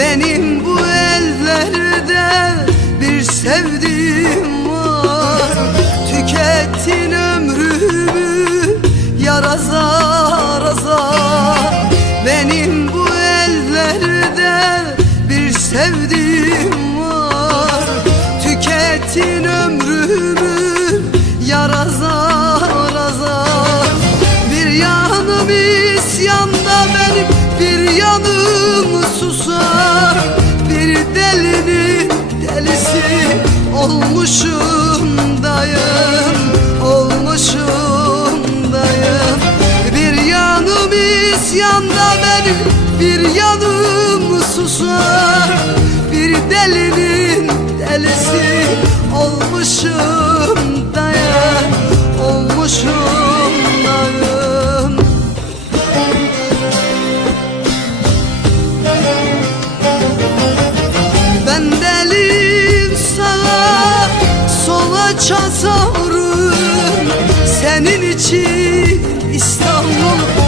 Benim bu ellerde bir sevdiğim var. Tükettin ömrümü yaraza raza Benim bu ellerde bir sevdiğim var. Tükettin ömrümü yaraza raza olmuşum dayım Olmuşum dayım. Bir yanım isyanda benim bir yanım susar. Bir delinin delisi olmuşum parça Senin için İstanbul